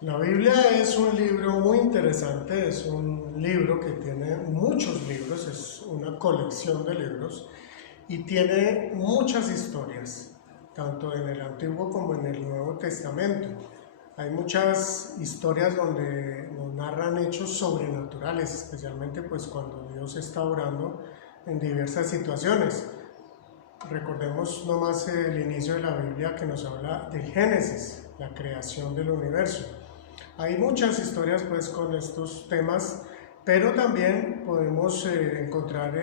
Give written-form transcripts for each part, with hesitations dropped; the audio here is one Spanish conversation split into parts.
La Biblia es un libro muy interesante, es un libro que tiene muchos libros, es una colección de libros y tiene muchas historias, tanto en el Antiguo como en el Nuevo Testamento. Hay muchas historias donde nos narran hechos sobrenaturales, especialmente pues cuando Dios está obrando en diversas situaciones. Recordemos nomás el inicio de la Biblia que nos habla de Génesis, la creación del universo. Hay muchas historias pues con estos temas, pero también podemos encontrar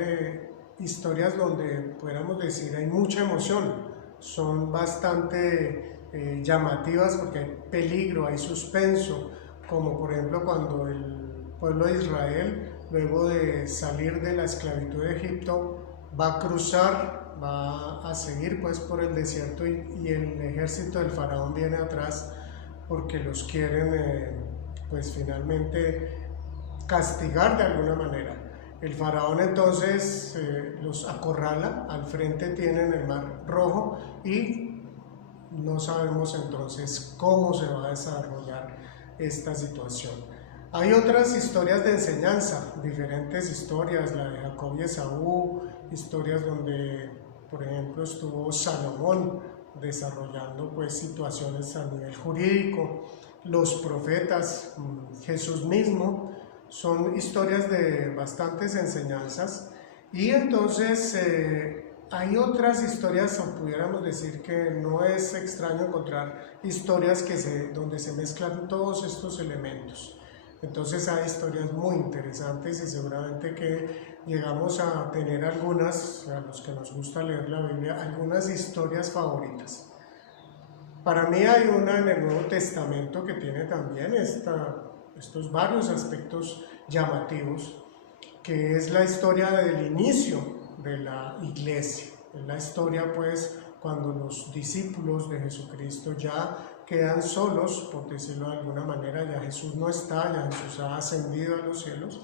historias donde podríamos decir hay mucha emoción, son bastante llamativas porque hay peligro, hay suspenso, como por ejemplo cuando el pueblo de Israel, luego de salir de la esclavitud de Egipto, va a cruzar, va a seguir pues por el desierto y el ejército del faraón viene atrás porque los quieren pues finalmente castigar de alguna manera. El faraón entonces los acorrala, al frente tienen el mar Rojo y no sabemos entonces cómo se va a desarrollar esta situación. Hay otras historias de enseñanza, diferentes historias, la de Jacob y Esaú, historias donde, por ejemplo, estuvo Salomón desarrollando pues situaciones a nivel jurídico, los profetas, Jesús mismo, son historias de bastantes enseñanzas y entonces hay otras historias, o pudiéramos decir que no es extraño encontrar historias donde se mezclan todos estos elementos. Entonces hay historias muy interesantes y seguramente que llegamos a tener algunas, a los que nos gusta leer la Biblia, algunas historias favoritas. Para mí hay una en el Nuevo Testamento que tiene también estos varios aspectos llamativos, que es la historia del inicio de la iglesia. Es la historia pues cuando los discípulos de Jesucristo ya quedan solos, por decirlo de alguna manera, ya Jesús no está, ya Jesús ha ascendido a los cielos,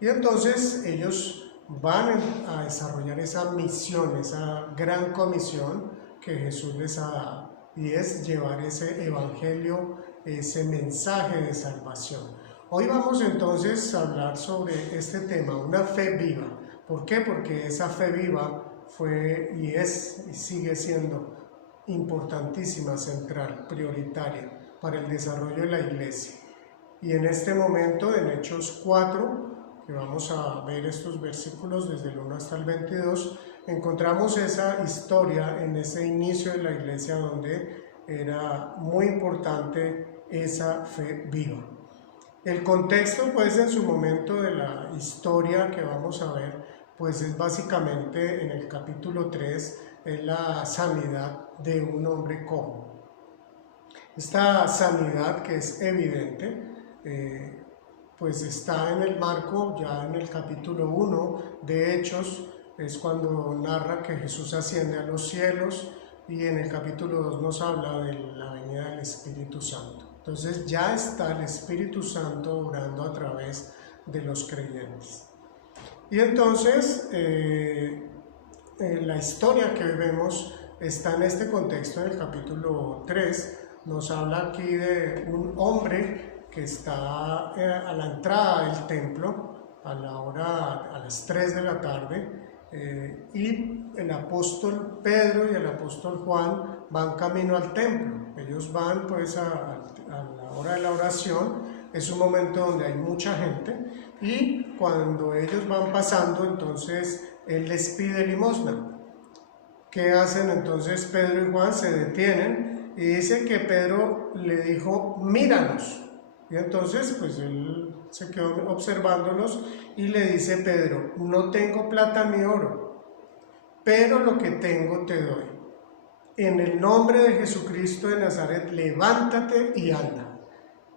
y entonces ellos van a desarrollar esa misión, esa gran comisión que Jesús les ha dado, y es llevar ese evangelio, ese mensaje de salvación. Hoy vamos entonces a hablar sobre este tema, una fe viva. ¿Por qué? Porque esa fe viva fue y es y sigue siendo importantísima, central, prioritaria para el desarrollo de la iglesia. Y en este momento, en Hechos 4, que vamos a ver estos versículos desde el 1 hasta el 22, encontramos esa historia en ese inicio de la iglesia donde era muy importante esa fe viva. El contexto pues en su momento de la historia que vamos a ver pues es básicamente en el capítulo 3 es la sanidad de un hombre cojo. Esta sanidad que es evidente pues está en el marco ya en el capítulo 1 de Hechos, es cuando narra que Jesús asciende a los cielos, y en el capítulo 2 nos habla de la venida del Espíritu Santo. Entonces ya está el Espíritu Santo obrando a través de los creyentes. Y entonces la historia que vemos está en este contexto. En el capítulo 3 nos habla aquí de un hombre que está a la entrada del templo a las 3 de la tarde, y el apóstol Pedro y el apóstol Juan van camino al templo. Ellos van pues a la hora de la oración, es un momento donde hay mucha gente, y cuando ellos van pasando entonces él les pide limosna. ¿Qué hacen entonces Pedro y Juan? Se detienen y dice que Pedro le dijo: míranos. Y entonces pues él se quedó observándolos y le dice Pedro: no tengo plata ni oro, pero lo que tengo te doy. En el nombre de Jesucristo de Nazaret, levántate y anda.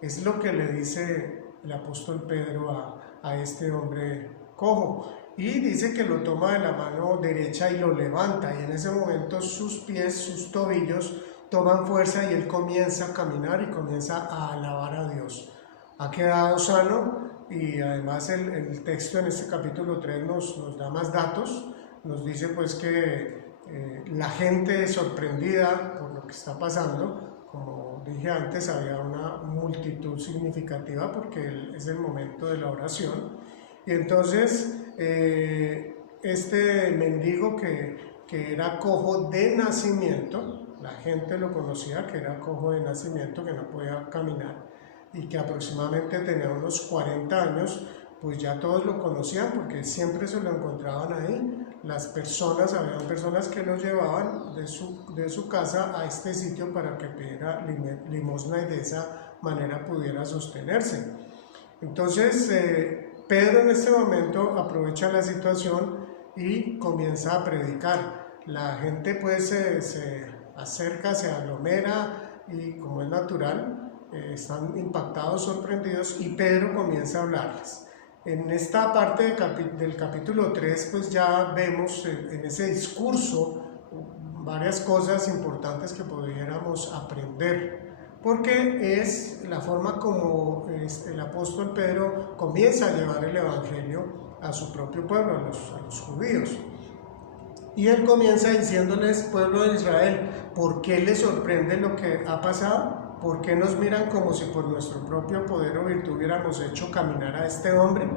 Es lo que le dice el apóstol Pedro a este hombre cojo. Y dice que lo toma de la mano derecha y lo levanta, y en ese momento sus pies, sus tobillos toman fuerza y él comienza a caminar y comienza a alabar a Dios. Ha quedado sano, y además el texto en este capítulo 3 nos da más datos. Nos dice pues que la gente sorprendida por lo que está pasando, como dije antes, había una multitud significativa porque es el momento de la oración. Y entonces este mendigo que era cojo de nacimiento, la gente lo conocía que era cojo de nacimiento, que no podía caminar y que aproximadamente tenía unos 40 años, pues ya todos lo conocían porque siempre se lo encontraban ahí. Habían personas que lo llevaban de su casa a este sitio para que pidiera limosna y de esa manera pudiera sostenerse. Entonces, Pedro en este momento aprovecha la situación y comienza a predicar. La gente pues se acerca, se aglomera y como es natural, están impactados, sorprendidos y Pedro comienza a hablarles. En esta parte del capítulo 3 pues ya vemos en ese discurso varias cosas importantes que pudiéramos aprender, porque es la forma como el apóstol Pedro comienza a llevar el evangelio a su propio pueblo, a los judíos. Y él comienza diciéndoles: pueblo de Israel, ¿por qué les sorprende lo que ha pasado? ¿Por qué nos miran como si por nuestro propio poder o virtud hubiéramos hecho caminar a este hombre?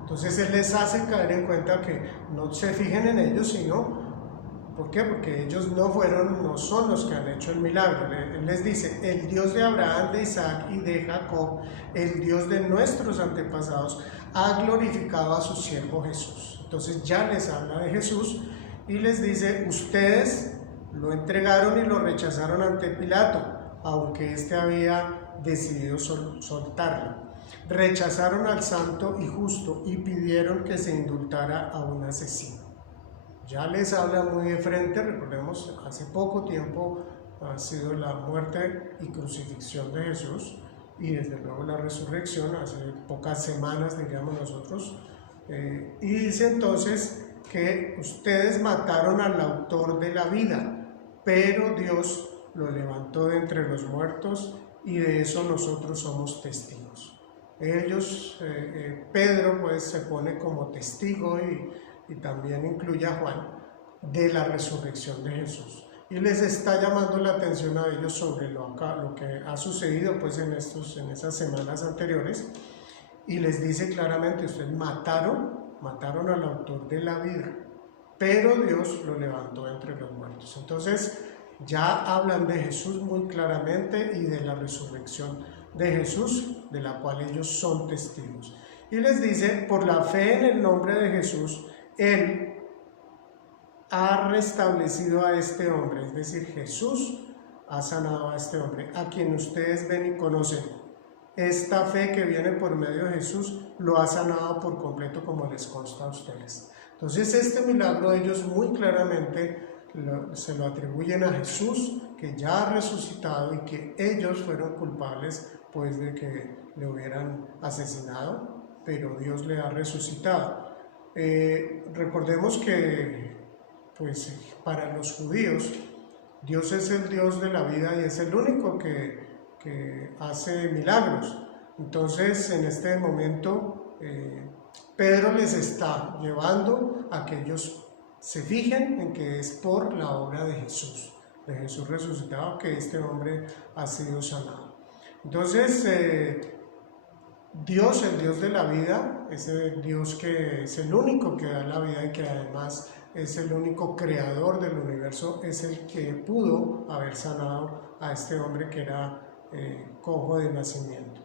Entonces él les hace caer en cuenta que no se fijen en ellos, sino, ¿por qué? Porque ellos no son los que han hecho el milagro. Él les dice: el Dios de Abraham, de Isaac y de Jacob, el Dios de nuestros antepasados, ha glorificado a su siervo Jesús. Entonces ya les habla de Jesús y les dice: ustedes lo entregaron y lo rechazaron ante Pilato, aunque éste había decidido soltarlo. Rechazaron al santo y justo y pidieron que se indultara a un asesino. Ya les habla muy de frente. Recordemos, hace poco tiempo ha sido la muerte y crucifixión de Jesús y desde luego la resurrección, hace pocas semanas diríamos nosotros, y dice entonces que ustedes mataron al autor de la vida, pero Dios lo levantó de entre los muertos y de eso nosotros somos testigos. Pedro pues se pone como testigo y también incluye a Juan de la resurrección de Jesús. Y les está llamando la atención a ellos sobre lo que ha sucedido pues en esas semanas anteriores y les dice claramente: ustedes mataron al autor de la vida, pero Dios lo levantó entre los muertos. Entonces ya hablan de Jesús muy claramente y de la resurrección de Jesús, de la cual ellos son testigos. Y les dice: por la fe en el nombre de Jesús, Él ha restablecido a este hombre, es decir, Jesús ha sanado a este hombre, a quien ustedes ven y conocen. Esta fe que viene por medio de Jesús lo ha sanado por completo, como les consta a ustedes. Entonces este milagro ellos muy claramente se lo atribuyen a Jesús, que ya ha resucitado y que ellos fueron culpables pues de que le hubieran asesinado, pero Dios le ha resucitado. Recordemos que pues para los judíos Dios es el Dios de la vida y es el único que hace milagros. Entonces en este momento Pedro les está llevando a que ellos se fijen en que es por la obra de Jesús resucitado, que este hombre ha sido sanado. Entonces Dios, el Dios de la vida, ese Dios que es el único que da la vida y que además es el único creador del universo, es el que pudo haber sanado a este hombre que era cojo de nacimiento.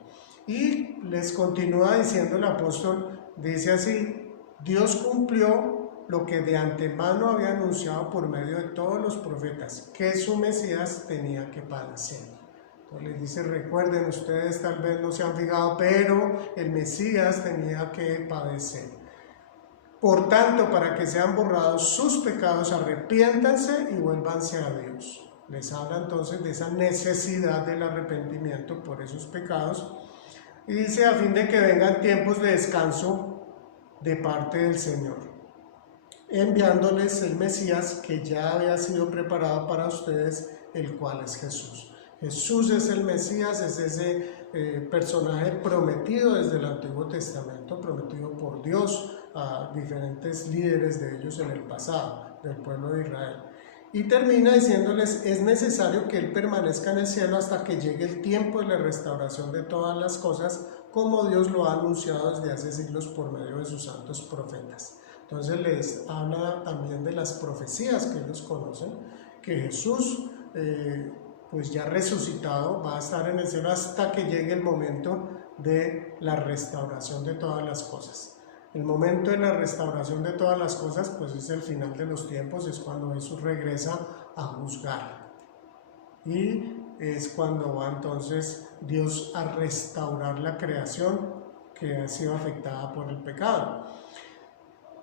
Y les continúa diciendo el apóstol, dice así: Dios cumplió lo que de antemano había anunciado por medio de todos los profetas, que su Mesías tenía que padecer. Entonces les dice: recuerden, ustedes tal vez no se han fijado, pero el Mesías tenía que padecer. Por tanto, para que sean borrados sus pecados, arrepiéntanse y vuélvanse a Dios. Les habla entonces de esa necesidad del arrepentimiento por esos pecados. Y dice: a fin de que vengan tiempos de descanso de parte del Señor, enviándoles el Mesías que ya había sido preparado para ustedes, el cual es Jesús. Jesús es el Mesías, es ese personaje prometido desde el Antiguo Testamento, prometido por Dios a diferentes líderes de ellos en el pasado, del pueblo de Israel. Y termina diciéndoles, es necesario que Él permanezca en el cielo hasta que llegue el tiempo de la restauración de todas las cosas, como Dios lo ha anunciado desde hace siglos por medio de sus santos profetas. Entonces les habla también de las profecías que ellos conocen, que Jesús, pues ya resucitado, va a estar en el cielo hasta que llegue el momento de la restauración de todas las cosas. El momento de la restauración de todas las cosas, pues es el final de los tiempos, es cuando Jesús regresa a juzgar. Y es cuando va entonces Dios a restaurar la creación que ha sido afectada por el pecado.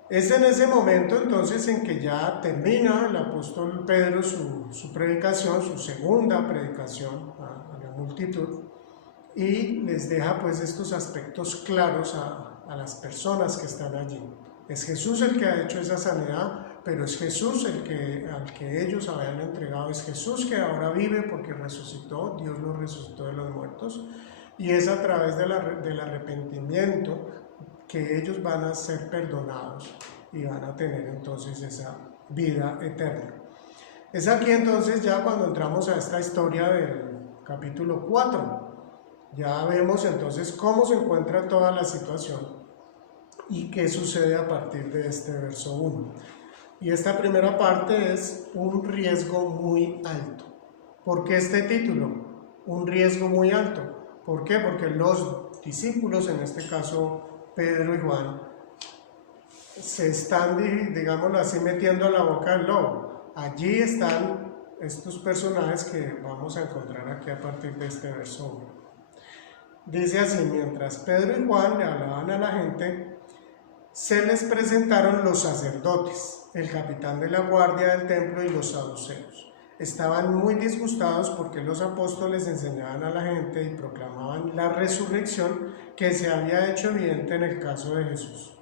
Es en ese momento entonces en que ya termina el apóstol Pedro su predicación, su segunda predicación a la multitud, y les deja pues estos aspectos claros a las personas que están allí. Es Jesús el que ha hecho esa sanidad, pero es Jesús al que ellos habían entregado, es Jesús que ahora vive porque resucitó, Dios lo resucitó de los muertos, y es a través del arrepentimiento que ellos van a ser perdonados y van a tener entonces esa vida eterna. Es aquí entonces ya cuando entramos a esta historia del capítulo 4, ya vemos entonces cómo se encuentra toda la situación y qué sucede a partir de este verso 1. Y esta primera parte es un riesgo muy alto. ¿Por qué este título? Un riesgo muy alto. ¿Por qué? Porque los discípulos, en este caso Pedro y Juan, se están, digámoslo así, metiendo la boca del lobo. Allí están estos personajes que vamos a encontrar aquí a partir de este verso 1. Dice así: mientras Pedro y Juan le hablaban a la gente, se les presentaron los sacerdotes, el capitán de la guardia del templo y los saduceos. Estaban muy disgustados porque los apóstoles enseñaban a la gente y proclamaban la resurrección que se había hecho evidente en el caso de Jesús.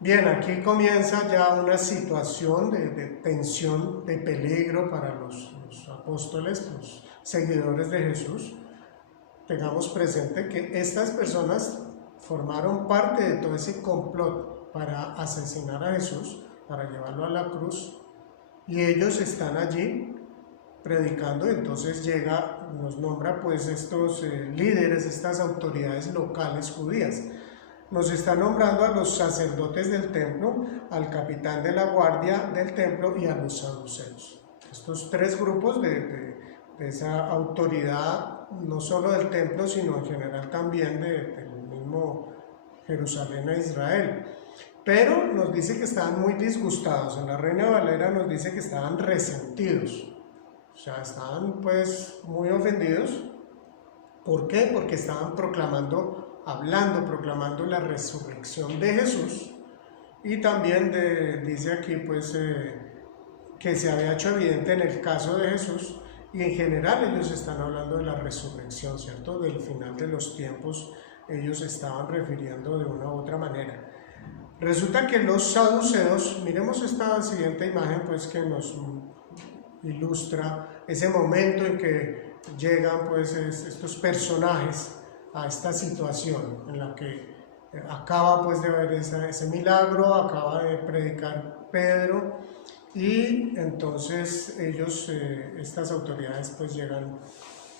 Bien, aquí comienza ya una situación de tensión, de peligro para los apóstoles, los seguidores de Jesús. Tengamos presente que estas personas formaron parte de todo ese complot para asesinar a Jesús, para llevarlo a la cruz, y ellos están allí predicando. Entonces nos nombra pues estos líderes, estas autoridades locales judías. Nos está nombrando a los sacerdotes del templo, al capitán de la guardia del templo y a los saduceos. Estos tres grupos de esa autoridad, no solo del templo, sino en general también del mismo Jerusalén e Israel. Pero nos dice que estaban muy disgustados. En la Reina Valera nos dice que estaban resentidos. O sea, estaban pues muy ofendidos. ¿Por qué? Porque estaban proclamando la resurrección de Jesús, y también dice aquí pues que se había hecho evidente en el caso de Jesús, y en general ellos están hablando de la resurrección, ¿cierto? Del final de los tiempos ellos estaban refiriendo de una u otra manera. Resulta que los saduceos, miremos esta siguiente imagen pues que nos ilustra ese momento en que llegan pues estos personajes a esta situación en la que acaba pues de ver ese milagro, acaba de predicar Pedro, y entonces ellos, estas autoridades pues llegan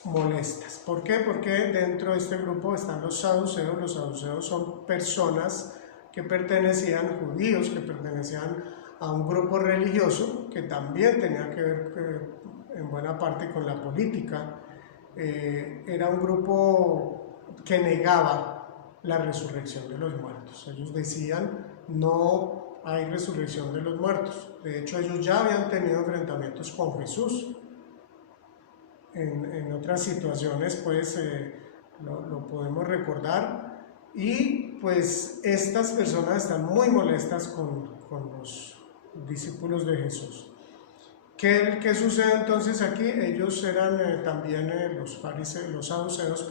molestas. ¿Por qué? Porque dentro de este grupo están los saduceos. Los saduceos son personas que pertenecían, judíos que pertenecían a un grupo religioso que también tenía que ver en buena parte con la política. Era un grupo que negaba la resurrección de los muertos. Ellos decían, no hay resurrección de los muertos. De hecho, ellos ya habían tenido enfrentamientos con Jesús. En otras situaciones, pues, lo podemos recordar. Y, pues, estas personas están muy molestas con los discípulos de Jesús. ¿Qué sucede entonces aquí? Ellos eran también, los saduceos,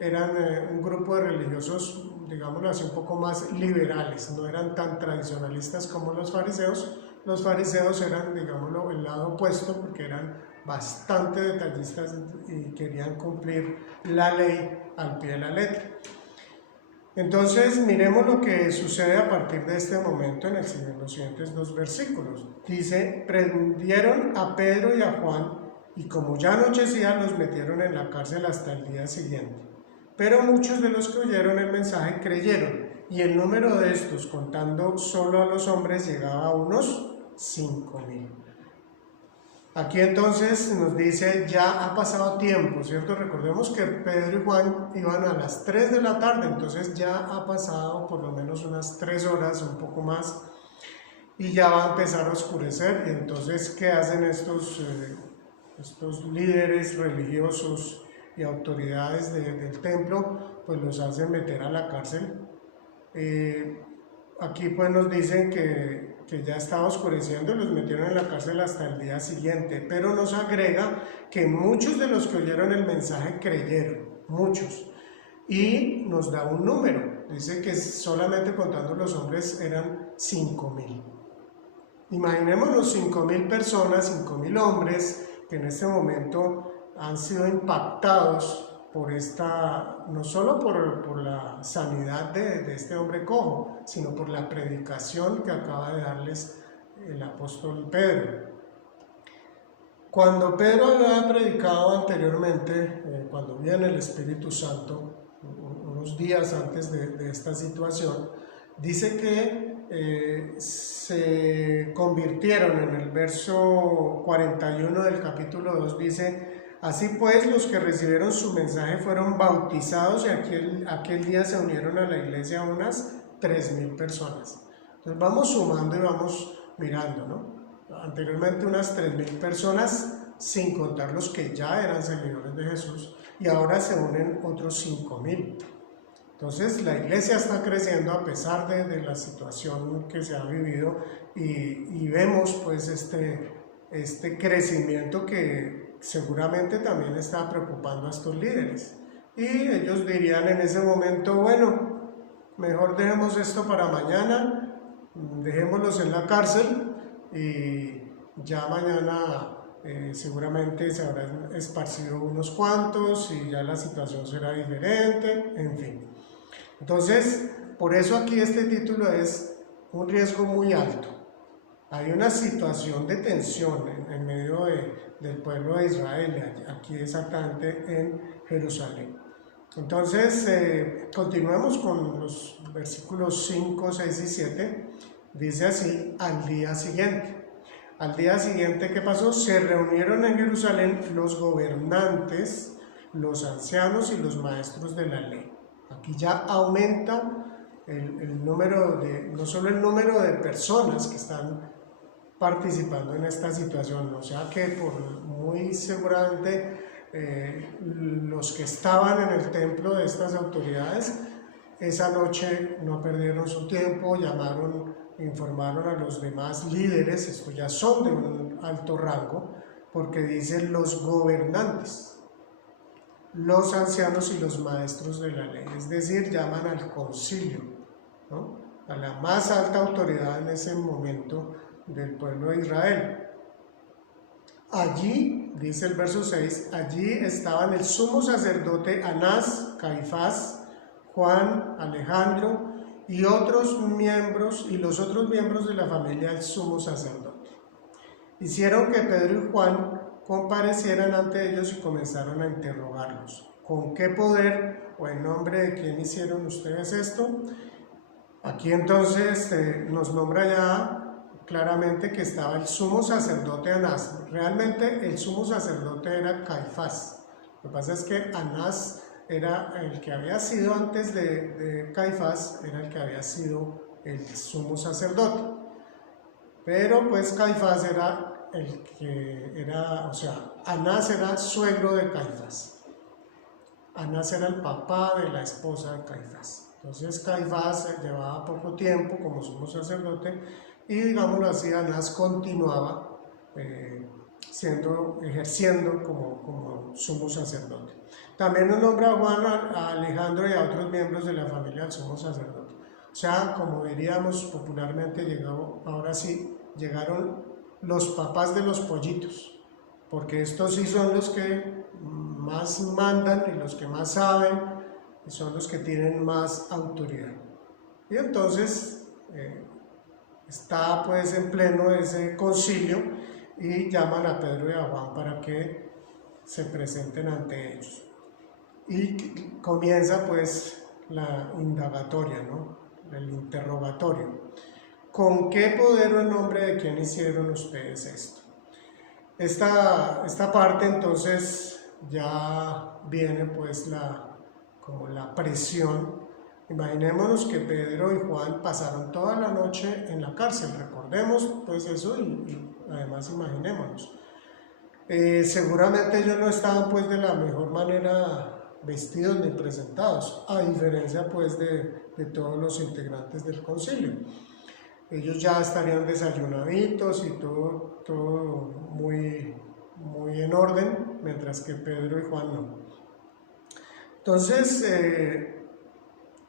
eran un grupo de religiosos, digámoslo así, un poco más liberales, no eran tan tradicionalistas como los fariseos. Los fariseos eran, digámoslo, el lado opuesto, porque eran bastante detallistas y querían cumplir la ley al pie de la letra. Entonces, miremos lo que sucede a partir de este momento en los siguientes 2 versículos. Dice, prendieron a Pedro y a Juan, y como ya anochecía, los metieron en la cárcel hasta el día siguiente. Pero muchos de los que oyeron el mensaje creyeron, y el número de estos, contando solo a los hombres, llegaba a unos 5,000. Aquí entonces nos dice, ya ha pasado tiempo, ¿cierto? Recordemos que Pedro y Juan iban a las 3 de la tarde, entonces ya ha pasado por lo menos unas 3 horas, un poco más, y ya va a empezar a oscurecer. Y entonces, ¿qué hacen estos líderes religiosos y autoridades del templo? Pues los hacen meter a la cárcel. Aquí pues nos dicen que ya estaba oscureciendo y los metieron en la cárcel hasta el día siguiente, pero nos agrega que muchos de los que oyeron el mensaje creyeron, muchos, y nos da un número, dice que solamente contando los hombres eran 5,000. Imaginémonos 5,000 personas, 5,000 hombres que en este momento han sido impactados por esta, no solo por la sanidad de este hombre cojo, sino por la predicación que acaba de darles el apóstol Pedro. Cuando Pedro había predicado anteriormente, cuando viene el Espíritu Santo, unos días antes de esta situación, dice que se convirtieron. En el verso 41 del capítulo 2 dice, así pues, los que recibieron su mensaje fueron bautizados y aquel día se unieron a la iglesia unas 3,000 personas. Entonces vamos sumando y vamos mirando, ¿no? Anteriormente unas 3,000 personas, sin contar los que ya eran seguidores de Jesús, y ahora se unen otros 5,000. Entonces la iglesia está creciendo a pesar de la situación que se ha vivido y vemos pues este crecimiento que seguramente también está preocupando a estos líderes. Y ellos dirían en ese momento, bueno, mejor dejemos esto para mañana, dejémoslos en la cárcel y ya mañana seguramente se habrán esparcido unos cuantos y ya la situación será diferente, en fin. Entonces, por eso aquí este título es un riesgo muy alto. Hay una situación de tensión en medio del pueblo de Israel, aquí exactamente en Jerusalén. Entonces, continuemos con los versículos 5, 6 y 7. Dice así, al día siguiente. Al día siguiente, ¿qué pasó? Se reunieron en Jerusalén los gobernantes, los ancianos y los maestros de la ley. Aquí ya aumenta el número no solo el número de personas que están participando en esta situación, o sea que por muy seguramente los que estaban en el templo de estas autoridades esa noche no perdieron su tiempo, informaron a los demás líderes, estos ya son de un alto rango, porque dicen los gobernantes, los ancianos y los maestros de la ley, es decir, llaman al concilio, ¿no? A la más alta autoridad en ese momento del pueblo de Israel. Allí, dice el verso 6, allí estaban el sumo sacerdote Anás, Caifás, Juan, Alejandro y otros miembros y los otros miembros de la familia del sumo sacerdote. Hicieron que Pedro y Juan comparecieran ante ellos y comenzaron a interrogarlos. ¿Con qué poder o en nombre de quién hicieron ustedes esto? Aquí entonces nos nombra ya claramente que estaba el sumo sacerdote Anás. Realmente el sumo sacerdote era Caifás. Lo que pasa es que Anás era el que había sido antes de Caifás, era el que había sido el sumo sacerdote. Pero pues Caifás era el que era, o sea, Anás era suegro de Caifás. Anás era el papá de la esposa de Caifás. Entonces Caifás llevaba poco tiempo como sumo sacerdote y, digámoslo así, Anás continuaba ejerciendo como sumo sacerdote. También nos nombra a Juan, a Alejandro y a otros miembros de la familia del sumo sacerdote. O sea, como diríamos popularmente, llegaron los papás de los pollitos, porque estos sí son los que más mandan y los que más saben son los que tienen más autoridad. Y entonces está pues en pleno ese concilio y llaman a Pedro y a Juan para que se presenten ante ellos. Y comienza pues la indagatoria, ¿no? El interrogatorio. ¿Con qué poder o en nombre de quién hicieron ustedes esto? Esta parte entonces ya viene pues como la presión. Imaginémonos que Pedro y Juan pasaron toda la noche en la cárcel, recordemos pues eso y además imaginémonos. Seguramente ellos no estaban pues de la mejor manera vestidos ni presentados, a diferencia pues de todos los integrantes del concilio. Ellos ya estarían desayunaditos y todo muy en orden, mientras que Pedro y Juan no. Entonces,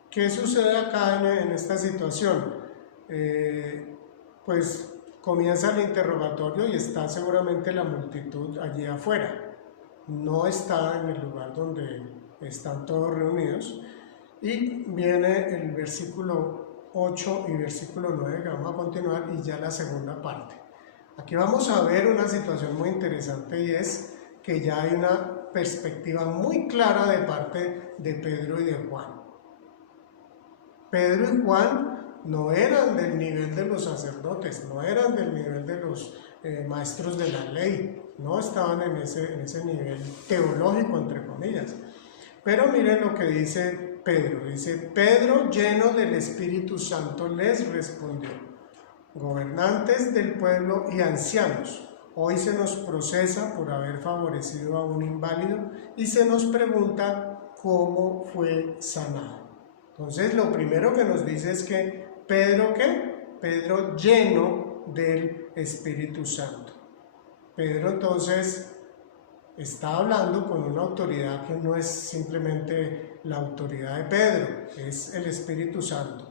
¿qué sucede acá en esta situación? Pues comienza el interrogatorio y está seguramente la multitud allí afuera. No está en el lugar donde están todos reunidos. Y viene el versículo 8 y versículo 9, que vamos a continuar, y ya la segunda parte. Aquí vamos a ver una situación muy interesante y es que ya hay una perspectiva muy clara de parte de Pedro y de Juan. Pedro y Juan no eran del nivel de los sacerdotes, no eran del nivel de los maestros de la ley, no estaban en ese nivel teológico, entre comillas. Pero miren lo que dice Pedro. Dice, Pedro, lleno del Espíritu Santo, les respondió: gobernantes del pueblo y ancianos, hoy se nos procesa por haber favorecido a un inválido y se nos pregunta cómo fue sanado. Entonces, lo primero que nos dice es que Pedro, ¿qué? Pedro lleno del Espíritu Santo. Pedro, entonces, está hablando con una autoridad que no es simplemente la autoridad de Pedro, es el Espíritu Santo.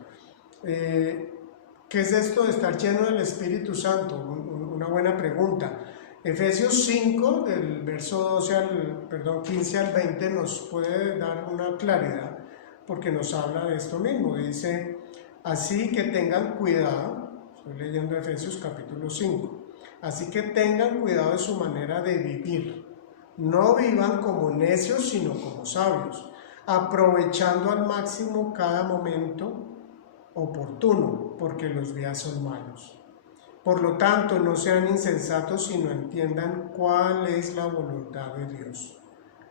¿Qué es esto de estar lleno del Espíritu Santo? Una buena pregunta. Efesios 5, del verso 15 al 20, nos puede dar una claridad, porque nos habla de esto mismo. Dice, así que tengan cuidado, estoy leyendo Efesios capítulo 5, así que tengan cuidado de su manera de vivir. No vivan como necios, sino como sabios, aprovechando al máximo cada momento oportuno, porque los días son malos. Por lo tanto, no sean insensatos, sino entiendan cuál es la voluntad de Dios.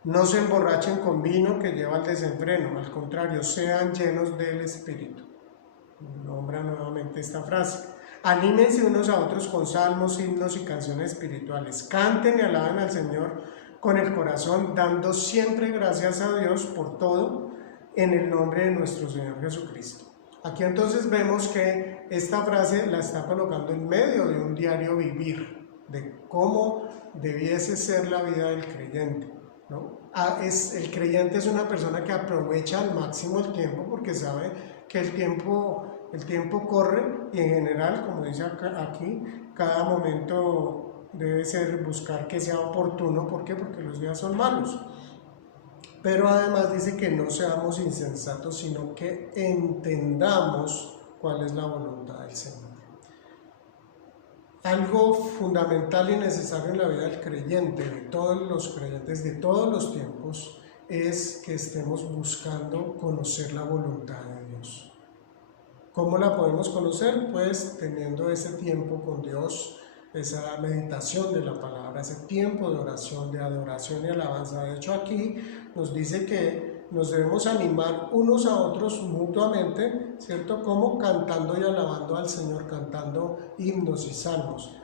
No se emborrachen con vino que lleva al desenfreno, al contrario, sean llenos del Espíritu. Nombra nuevamente esta frase. Anímense unos a otros con salmos, himnos y canciones espirituales. Canten y alaben al Señor con el corazón, dando siempre gracias a Dios por todo, en el nombre de nuestro Señor Jesucristo. Aquí entonces vemos que esta frase la está colocando en medio de un diario vivir, de cómo debiese ser la vida del creyente, ¿no? El creyente es una persona que aprovecha al máximo el tiempo, porque sabe que el tiempo corre, y en general, como dice aquí, cada momento debe ser buscar que sea oportuno. ¿Por qué? Porque los días son malos. Pero además dice que no seamos insensatos, sino que entendamos cuál es la voluntad del Señor. Algo fundamental y necesario en la vida del creyente, de todos los creyentes de todos los tiempos, es que estemos buscando conocer la voluntad de Dios. ¿Cómo la podemos conocer? Pues teniendo ese tiempo con Dios, esa meditación de la palabra, ese tiempo de oración, de adoración y alabanza. De hecho, aquí nos dice que nos debemos animar unos a otros mutuamente, ¿cierto? Como cantando y alabando al Señor, cantando himnos y salmos.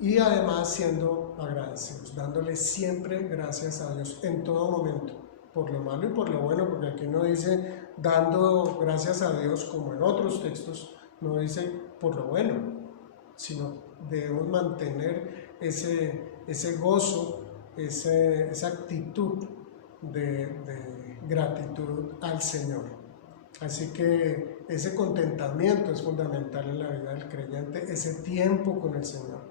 Y además siendo agradecidos, dándole siempre gracias a Dios en todo momento, por lo malo y por lo bueno, porque aquí no dice dando gracias a Dios como en otros textos, no dice por lo bueno, sino debemos mantener ese gozo, esa actitud de gratitud al Señor. Así que ese contentamiento es fundamental en la vida del creyente, ese tiempo con el Señor.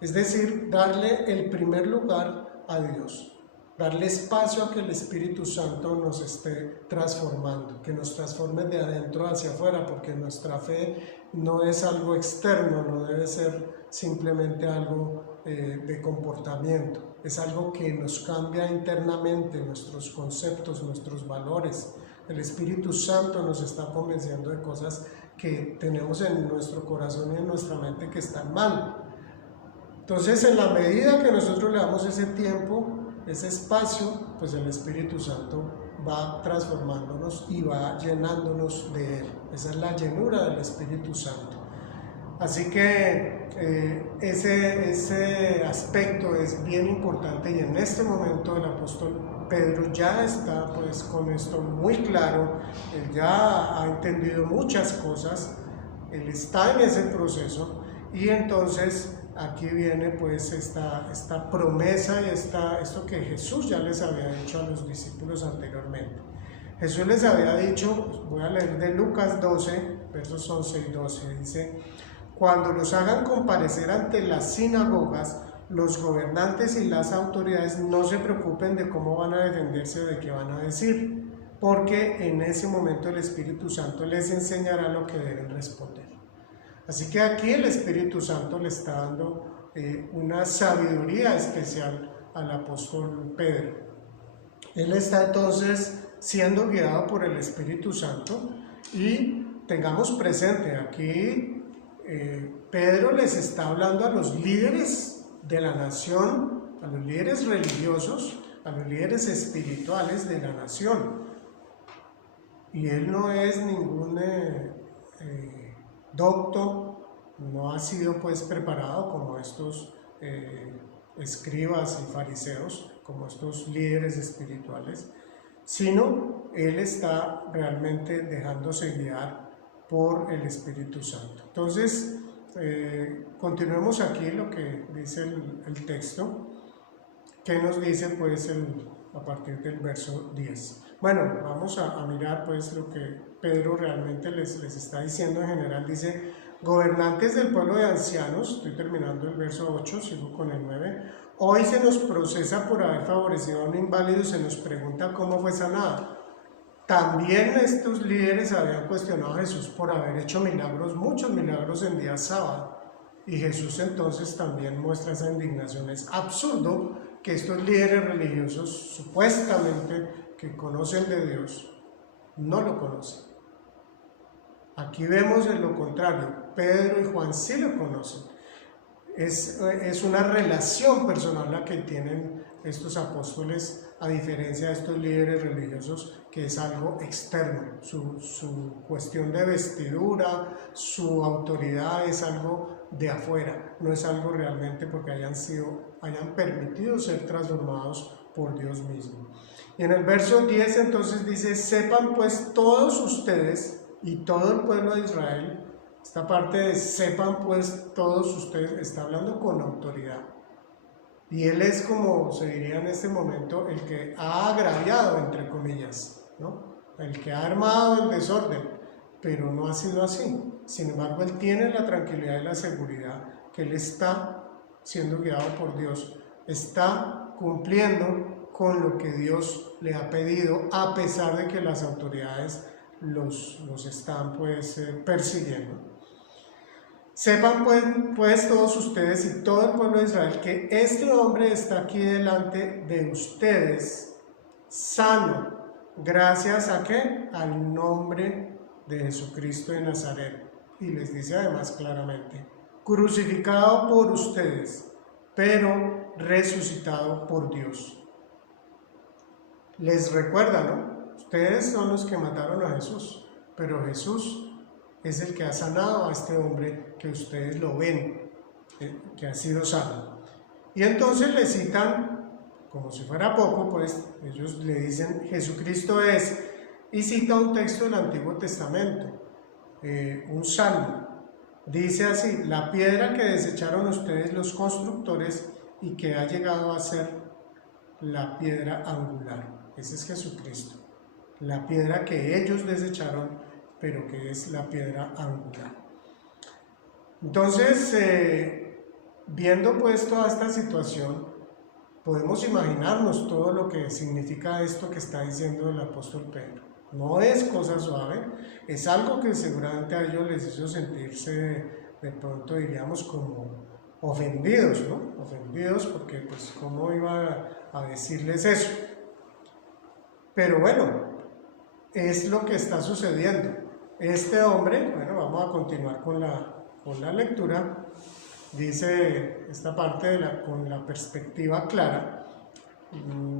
Es decir, darle el primer lugar a Dios. darle espacio a que el Espíritu Santo nos esté transformando, que nos transforme de adentro hacia afuera, porque nuestra fe no es algo externo, no debe ser simplemente algo de comportamiento, es algo que nos cambia internamente, nuestros conceptos, nuestros valores. El Espíritu Santo nos está convenciendo de cosas que tenemos en nuestro corazón y en nuestra mente que están mal. Entonces, en la medida que nosotros le damos ese tiempo, ese espacio, pues el Espíritu Santo va transformándonos y va llenándonos de Él. Esa es la llenura del Espíritu Santo. Así que ese aspecto es bien importante, y en este momento el apóstol Pedro ya está pues con esto muy claro. Él ya ha entendido muchas cosas, él está en ese proceso, y entonces aquí viene pues esta promesa y esto que Jesús ya les había dicho a los discípulos anteriormente. Jesús les había dicho, voy a leer de Lucas 12, versos 11 y 12, dice: cuando los hagan comparecer ante las sinagogas, los gobernantes y las autoridades no se preocupen de cómo van a defenderse o de qué van a decir, porque en ese momento el Espíritu Santo les enseñará lo que deben responder. Así que aquí el Espíritu Santo le está dando una sabiduría especial al apóstol Pedro. Él está entonces siendo guiado por el Espíritu Santo, y tengamos presente aquí Pedro les está hablando a los líderes de la nación, a los líderes religiosos, a los líderes espirituales de la nación. Y él no es ningún docto, no ha sido pues preparado como estos escribas y fariseos, como estos líderes espirituales, sino él está realmente dejándose guiar por el Espíritu Santo. Entonces, continuemos aquí lo que dice el texto, que nos dice pues a partir del verso 10. Bueno, vamos a mirar pues lo que Pedro realmente les está diciendo en general. Dice: gobernantes del pueblo de ancianos, estoy terminando el verso 8, sigo con el 9. Hoy se nos procesa por haber favorecido a un inválido, se nos pregunta cómo fue sanado. También estos líderes habían cuestionado a Jesús por haber hecho milagros, muchos milagros en día sábado. Y Jesús entonces también muestra esa indignación. Es absurdo que estos líderes religiosos, supuestamente que conocen de Dios, no lo conocen. Aquí vemos en lo contrario, Pedro y Juan sí lo conocen. Es una relación personal la que tienen estos apóstoles, a diferencia de estos líderes religiosos, que es algo externo. Su cuestión de vestidura, su autoridad es algo de afuera, no es algo realmente porque hayan permitido ser transformados por Dios mismo. Y en el verso 10 entonces dice: sepan pues todos ustedes y todo el pueblo de Israel. Esta parte de sepan pues todos ustedes está hablando con autoridad. Y él es, como se diría en este momento, el que ha agraviado, entre comillas, ¿no? El que ha armado el desorden, pero no ha sido así. Sin embargo, él tiene la tranquilidad y la seguridad que él está siendo guiado por Dios, está cumpliendo con lo que Dios le ha pedido, a pesar de que las autoridades los están pues persiguiendo. Sepan pues todos ustedes y todo el pueblo de Israel que este hombre está aquí delante de ustedes, sano, gracias a ¿qué? Al nombre de Jesucristo de Nazaret. Y les dice además claramente: crucificado por ustedes, pero resucitado por Dios. Les recuerda, ¿no? Ustedes son los que mataron a Jesús, pero Jesús es el que ha sanado a este hombre que ustedes lo ven, que ha sido sano. Y entonces le citan, como si fuera poco, pues ellos le dicen Jesucristo es, y cita un texto del Antiguo Testamento, un salmo. Dice así: la piedra que desecharon ustedes los constructores y que ha llegado a ser la piedra angular. Ese es Jesucristo, la piedra que ellos desecharon, pero que es la piedra angular. Entonces, viendo pues toda esta situación, podemos imaginarnos todo lo que significa esto que está diciendo el apóstol Pedro. No es cosa suave, es algo que seguramente a ellos les hizo sentirse de pronto, diríamos, como ofendidos, ¿no? Ofendidos porque, pues, ¿cómo iba a decirles eso? Pero bueno, es lo que está sucediendo. Este hombre, bueno, vamos a continuar con la lectura. Dice esta parte con la perspectiva clara,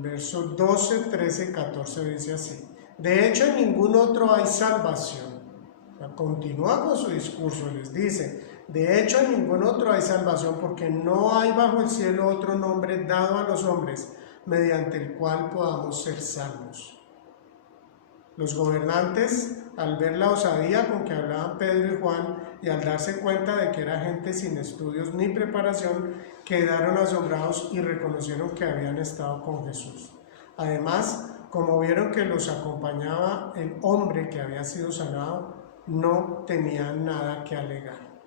versos 12, 13 y 14 dice así: de hecho, en ningún otro hay salvación. O sea, continúa con su discurso, les dice: de hecho, en ningún otro hay salvación, porque no hay bajo el cielo otro nombre dado a los hombres mediante el cual podamos ser salvos. Los gobernantes, al ver la osadía con que hablaban Pedro y Juan y al darse cuenta de que era gente sin estudios ni preparación, quedaron asombrados y reconocieron que habían estado con Jesús. Además, como vieron que los acompañaba el hombre que había sido sanado, no tenían nada que alegar.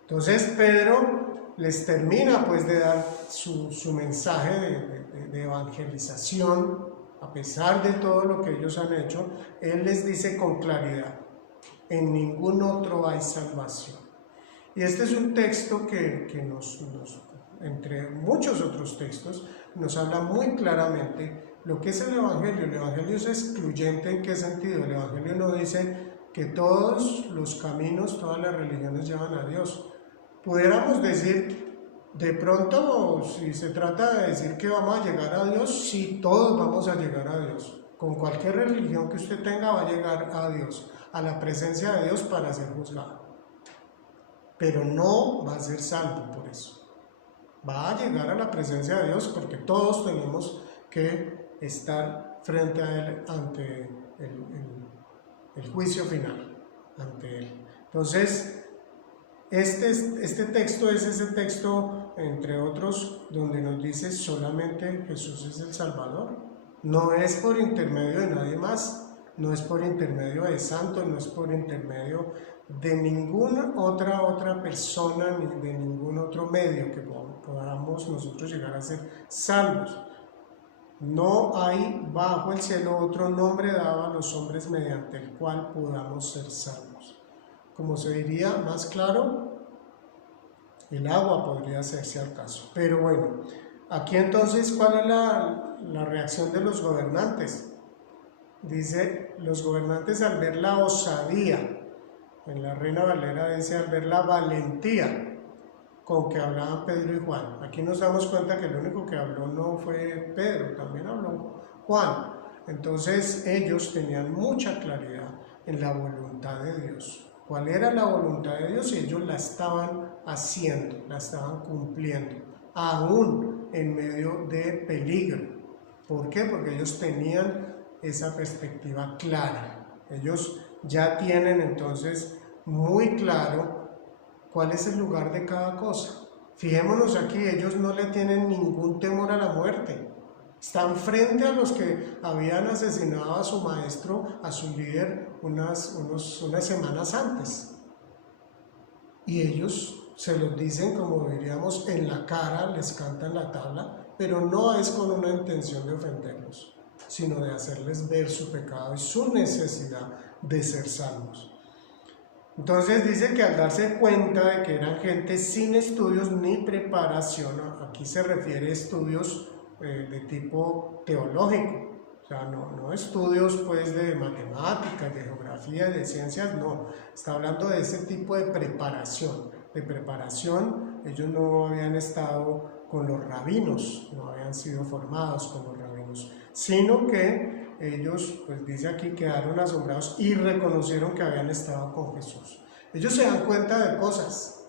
Entonces Pedro les termina pues de dar su mensaje de evangelización. A pesar de todo lo que ellos han hecho, él les dice con claridad: en ningún otro hay salvación. Y este es un texto que entre muchos otros textos, nos habla muy claramente lo que es el Evangelio. El Evangelio es excluyente. ¿En qué sentido? El Evangelio no dice que todos los caminos, todas las religiones llevan a Dios. Pudiéramos decir, de pronto, si se trata de decir que vamos a llegar a Dios, sí, todos vamos a llegar a Dios. Con cualquier religión que usted tenga va a llegar a Dios, a la presencia de Dios para ser juzgado. Pero no va a ser salvo por eso. Va a llegar a la presencia de Dios porque todos tenemos que estar frente a Él ante el juicio final, ante Él. Entonces, este texto es ese texto, entre otros, donde nos dice solamente Jesús es el Salvador. No es por intermedio de nadie más, no es por intermedio de santos, no es por intermedio de ninguna otra persona, ni de ningún otro medio que podamos nosotros llegar a ser salvos. No hay bajo el cielo otro nombre dado a los hombres mediante el cual podamos ser salvos. Como se diría más claro, el agua podría hacerse al caso. Pero bueno, aquí entonces, ¿cuál es la reacción de los gobernantes? Dice, los gobernantes al ver la osadía, en la Reina Valera dice al ver la valentía con que hablaban Pedro y Juan. Aquí nos damos cuenta que el único que habló no fue Pedro, también habló Juan. Entonces ellos tenían mucha claridad en la voluntad de Dios. ¿Cuál era la voluntad de Dios? Y ellos la estaban haciendo, la estaban cumpliendo, aún en medio de peligro. ¿Por qué? Porque ellos tenían esa perspectiva clara. Ellos ya tienen entonces muy claro cuál es el lugar de cada cosa. Fijémonos aquí, ellos no le tienen ningún temor a la muerte. Están frente a los que habían asesinado a su maestro, a su líder, unas semanas antes. Y ellos se los dicen, como diríamos, en la cara, les cantan la tabla, pero no es con una intención de ofenderlos, sino de hacerles ver su pecado y su necesidad de ser salvos. Entonces dice que al darse cuenta de que eran gente sin estudios ni preparación, aquí se refiere a estudios de tipo teológico, o sea, no estudios pues de matemáticas, de geografía, de ciencias, no, está hablando de ese tipo de preparación. Ellos no habían estado con los rabinos, no habían sido formados con los rabinos, sino que ellos, pues dice aquí, quedaron asombrados y reconocieron que habían estado con Jesús. Ellos se dan cuenta de cosas,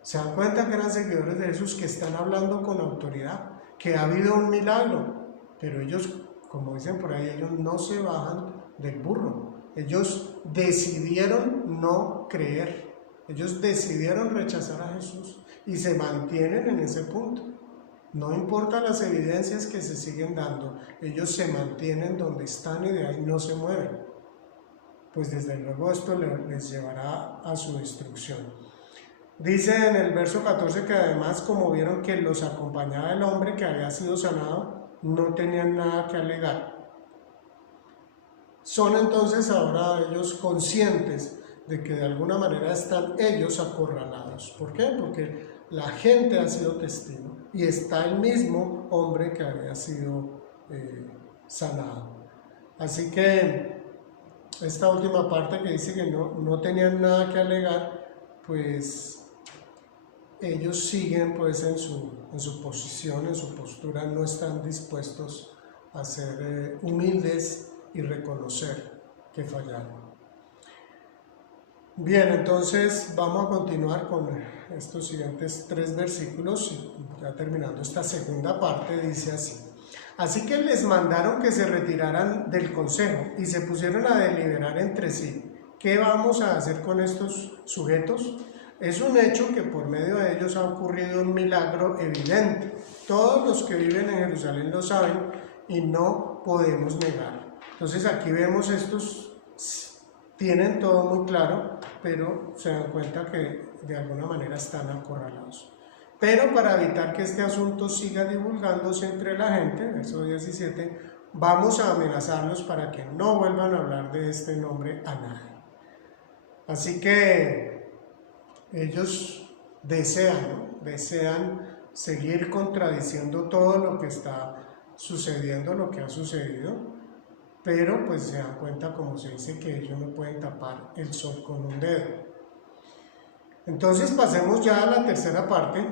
se dan cuenta que eran seguidores de Jesús, que están hablando con autoridad, que ha habido un milagro, pero ellos, como dicen por ahí, ellos no se bajan del burro. Ellos decidieron no creer, ellos decidieron rechazar a Jesús y se mantienen en ese punto. No importa las evidencias que se siguen dando, ellos se mantienen donde están y de ahí no se mueven. Pues desde luego esto les llevará a su destrucción. Dice en el verso 14 que además, como vieron que los acompañaba el hombre que había sido sanado, no tenían nada que alegar. Son entonces ahora ellos conscientes de que de alguna manera están ellos acorralados. ¿Por qué? Porque la gente ha sido testigo y está el mismo hombre que había sido sanado. Así que esta última parte que dice que no tenían nada que alegar, pues ellos siguen pues en su posición, en su postura, no están dispuestos a ser humildes y reconocer que fallaron. Bien, entonces vamos a continuar con estos siguientes 3 versículos y ya terminando esta segunda parte dice así. Así que les mandaron que se retiraran del consejo y se pusieron a deliberar entre sí. ¿Qué vamos a hacer con estos sujetos? Es un hecho que por medio de ellos ha ocurrido un milagro evidente. Todos los que viven en Jerusalén lo saben y no podemos negar. Entonces aquí vemos estos tienen todo muy claro, pero se dan cuenta que de alguna manera están acorralados. Pero para evitar que este asunto siga divulgándose entre la gente, verso 17, vamos a amenazarlos para que no vuelvan a hablar de este nombre a nadie. Así que ellos desean seguir contradiciendo todo lo que está sucediendo, lo que ha sucedido, pero pues se dan cuenta, como se dice, que ellos no pueden tapar el sol con un dedo. Entonces pasemos ya a la tercera parte.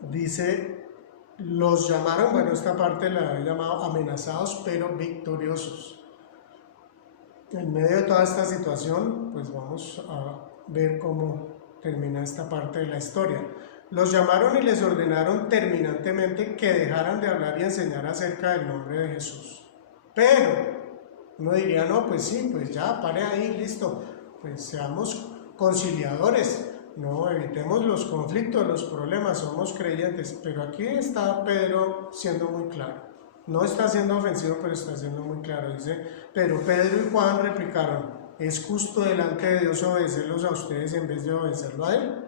Dice, los llamaron, bueno, esta parte la he llamado amenazados pero victoriosos. En medio de toda esta situación, pues vamos a ver cómo termina esta parte de la historia. Los llamaron y les ordenaron terminantemente que dejaran de hablar y enseñar acerca del nombre de Jesús. Pero uno diría, no, pues sí, pues ya, pare ahí, listo, pues seamos conciliadores, no evitemos los conflictos, los problemas, somos creyentes. Pero aquí está Pedro siendo muy claro, no está siendo ofensivo, pero está siendo muy claro. Dice, pero Pedro y Juan replicaron, ¿es justo delante de Dios obedecerlos a ustedes en vez de obedecerlo a Él?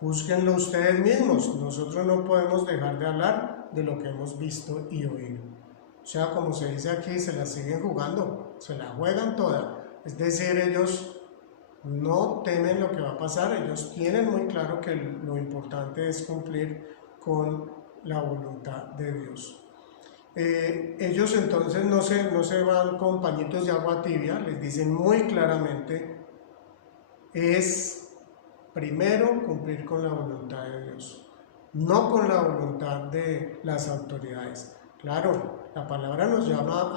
Júzguenlo ustedes mismos, nosotros no podemos dejar de hablar de lo que hemos visto y oído. O sea, como se dice aquí, se la siguen jugando, se la juegan toda. Es decir, ellos no temen lo que va a pasar, ellos tienen muy claro que lo importante es cumplir con la voluntad de Dios. Ellos entonces no se van con pañitos de agua tibia, les dicen muy claramente, es primero cumplir con la voluntad de Dios, no con la voluntad de las autoridades. Claro, la palabra nos llama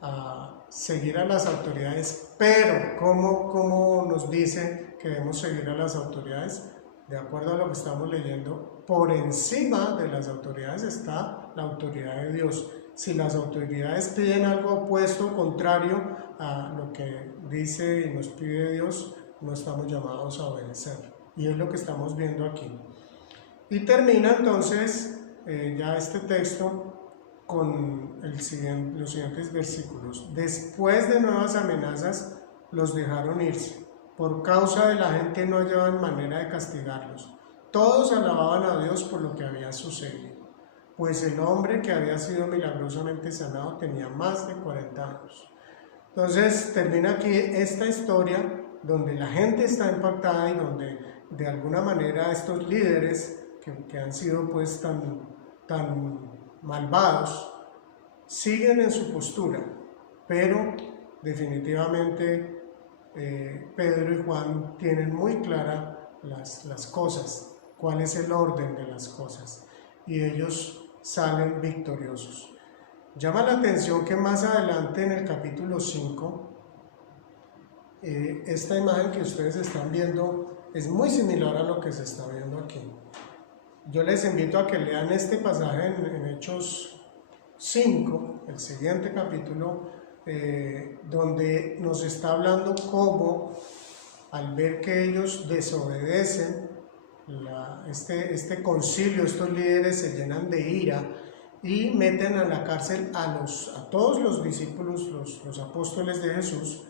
a seguir a las autoridades, pero ¿cómo nos dice que debemos seguir a las autoridades? De acuerdo a lo que estamos leyendo, por encima de las autoridades está la autoridad de Dios. Si las autoridades piden algo opuesto, contrario a lo que dice y nos pide Dios, no estamos llamados a obedecer. Y es lo que estamos viendo aquí. Y termina entonces ya este texto con los siguientes versículos. Después de nuevas amenazas, los dejaron irse. Por causa de la gente no hallaban manera de castigarlos. Todos alababan a Dios por lo que había sucedido, pues el hombre que había sido milagrosamente sanado tenía más de 40 años. Entonces termina aquí esta historia donde la gente está impactada y donde de alguna manera estos líderes que han sido pues tan malvados, siguen en su postura, pero definitivamente Pedro y Juan tienen muy claras las cosas, cuál es el orden de las cosas, y ellos salen victoriosos. Llama la atención que más adelante en el capítulo 5, esta imagen que ustedes están viendo es muy similar a lo que se está viendo aquí. Yo les invito a que lean este pasaje en Hechos 5, el siguiente capítulo, donde nos está hablando cómo al ver que ellos desobedecen este concilio, estos líderes se llenan de ira y meten a la cárcel a todos los discípulos, los apóstoles de Jesús,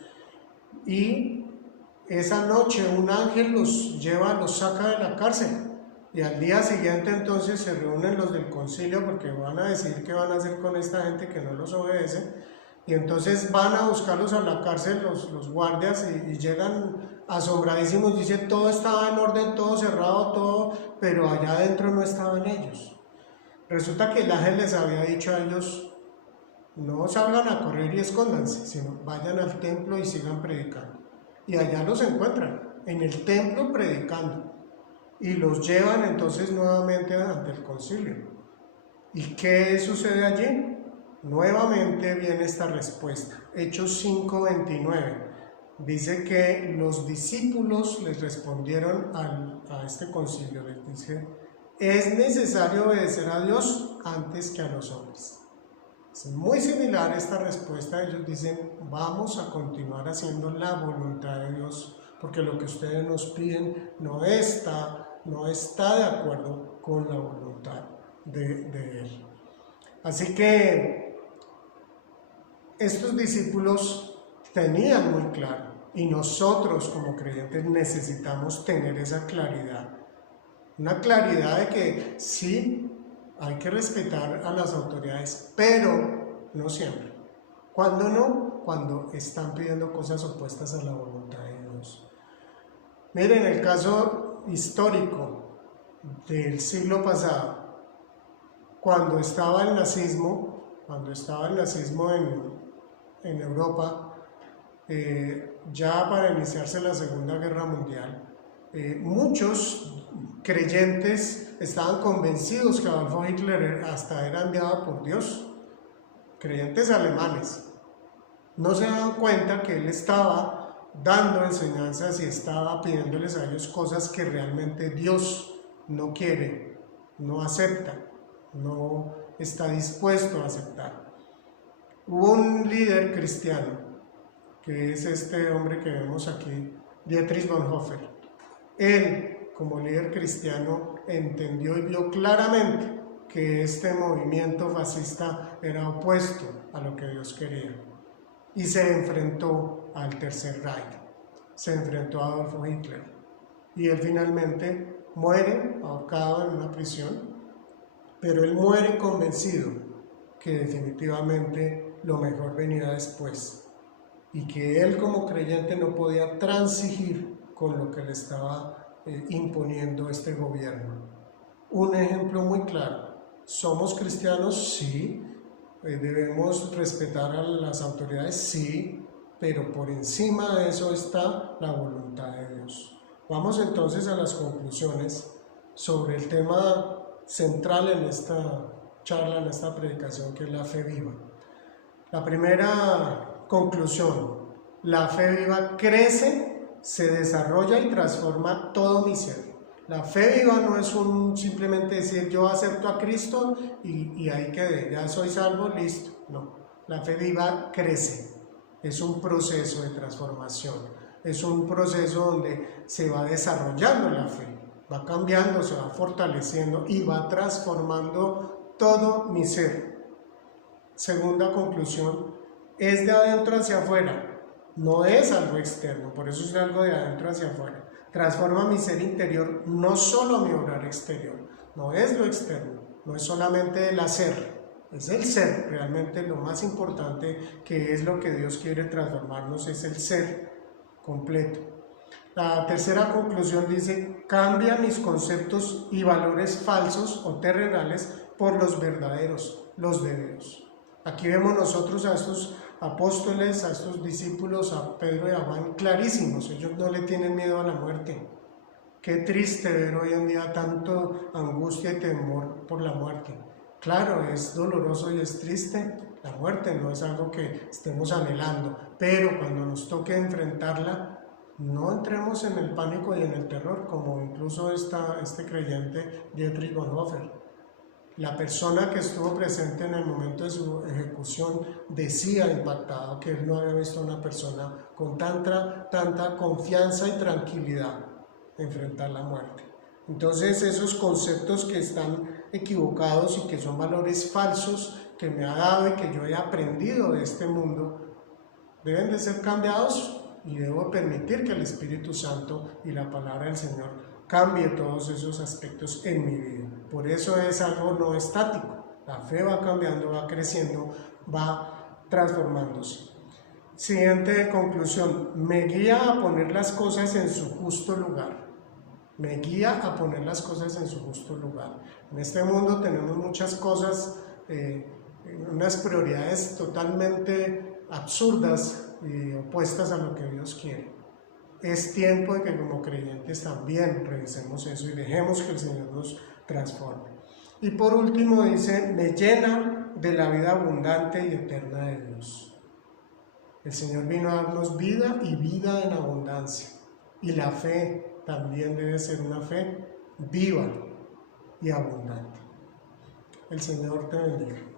y esa noche un ángel los lleva, los saca de la cárcel. Y al día siguiente entonces se reúnen los del concilio porque van a decidir qué van a hacer con esta gente que no los obedece. Y entonces van a buscarlos a la cárcel los guardias y llegan asombradísimos. Dicen, todo estaba en orden, todo cerrado, todo, pero allá adentro no estaban ellos. Resulta que el ángel les había dicho a ellos, no salgan a correr y escóndanse, sino vayan al templo y sigan predicando. Y allá los encuentran, en el templo predicando. Y los llevan entonces nuevamente ante el concilio. ¿Y qué sucede allí? Nuevamente viene esta respuesta. Hechos 5:29. Dice que los discípulos les respondieron a este concilio. Les dice, es necesario obedecer a Dios antes que a los hombres. Es muy similar esta respuesta. Ellos dicen, vamos a continuar haciendo la voluntad de Dios, porque lo que ustedes nos piden no está de acuerdo con la voluntad de Él. Así que estos discípulos tenían muy claro, y nosotros como creyentes necesitamos tener esa claridad. Una claridad de que sí, hay que respetar a las autoridades, pero no siempre. ¿Cuándo no? Cuando están pidiendo cosas opuestas a la voluntad de Dios. Miren, el caso histórico del siglo pasado, cuando estaba el nazismo en Europa, ya para iniciarse la Segunda Guerra Mundial, muchos creyentes estaban convencidos que Adolfo Hitler hasta era enviado por Dios, creyentes alemanes. No se daban cuenta que él estaba dando enseñanzas y estaba pidiéndoles a ellos cosas que realmente Dios no quiere, no acepta, no está dispuesto a aceptar. Hubo un líder cristiano, que es este hombre que vemos aquí, Dietrich Bonhoeffer. Él, como líder cristiano, entendió y vio claramente que este movimiento fascista era opuesto a lo que Dios quería. Y se enfrentó al Tercer Reich, se enfrentó a Adolfo Hitler. Y él finalmente muere ahorcado en una prisión, pero él muere convencido que definitivamente lo mejor venía después y que él como creyente no podía transigir con lo que le estaba imponiendo este gobierno. Un ejemplo muy claro, ¿somos cristianos? Sí. ¿Debemos respetar a las autoridades? Sí, pero por encima de eso está la voluntad de Dios. Vamos entonces a las conclusiones sobre el tema central en esta charla, en esta predicación, que es la fe viva. La primera conclusión, la fe viva crece, se desarrolla y transforma todo mi ser. La fe viva no es simplemente decir yo acepto a Cristo y ahí quedé, ya soy salvo, listo. No, la fe viva crece, es un proceso de transformación, es un proceso donde se va desarrollando la fe, va cambiando, se va fortaleciendo y va transformando todo mi ser. Segunda conclusión, es de adentro hacia afuera, no es algo externo, por eso es algo de adentro hacia afuera. Transforma mi ser interior, no solo mi obrar exterior, no es lo externo, no es solamente el hacer, es el ser. Realmente lo más importante, que es lo que Dios quiere transformarnos, es el ser completo. La tercera conclusión dice, cambia mis conceptos y valores falsos o terrenales por los verdaderos, los de Dios. Aquí vemos nosotros a estos apóstoles, a estos discípulos, a Pedro y a Juan, clarísimos. Ellos no le tienen miedo a la muerte. Qué triste ver hoy en día tanto angustia y temor por la muerte. Claro, es doloroso y es triste. La muerte no es algo que estemos anhelando, pero cuando nos toque enfrentarla, no entremos en el pánico y en el terror, como incluso este creyente Dietrich Bonhoeffer. La persona que estuvo presente en el momento de su ejecución decía impactado que él no había visto a una persona con tanta confianza y tranquilidad enfrentar la muerte. Entonces esos conceptos que están equivocados y que son valores falsos que me ha dado y que yo he aprendido de este mundo, deben de ser cambiados y debo permitir que el Espíritu Santo y la palabra del Señor cambie todos esos aspectos en mi vida. Por eso es algo no estático. La fe va cambiando, va creciendo, va transformándose. Siguiente conclusión, me guía a poner las cosas en su justo lugar. Me guía a poner las cosas en su justo lugar. En este mundo tenemos muchas cosas, unas prioridades totalmente absurdas y opuestas a lo que Dios quiere. Es tiempo de que como creyentes también revisemos eso y dejemos que el Señor nos transforme. Y por último dice, me llena de la vida abundante y eterna de Dios. El Señor vino a darnos vida y vida en abundancia. Y la fe también debe ser una fe viva y abundante. El Señor te bendiga.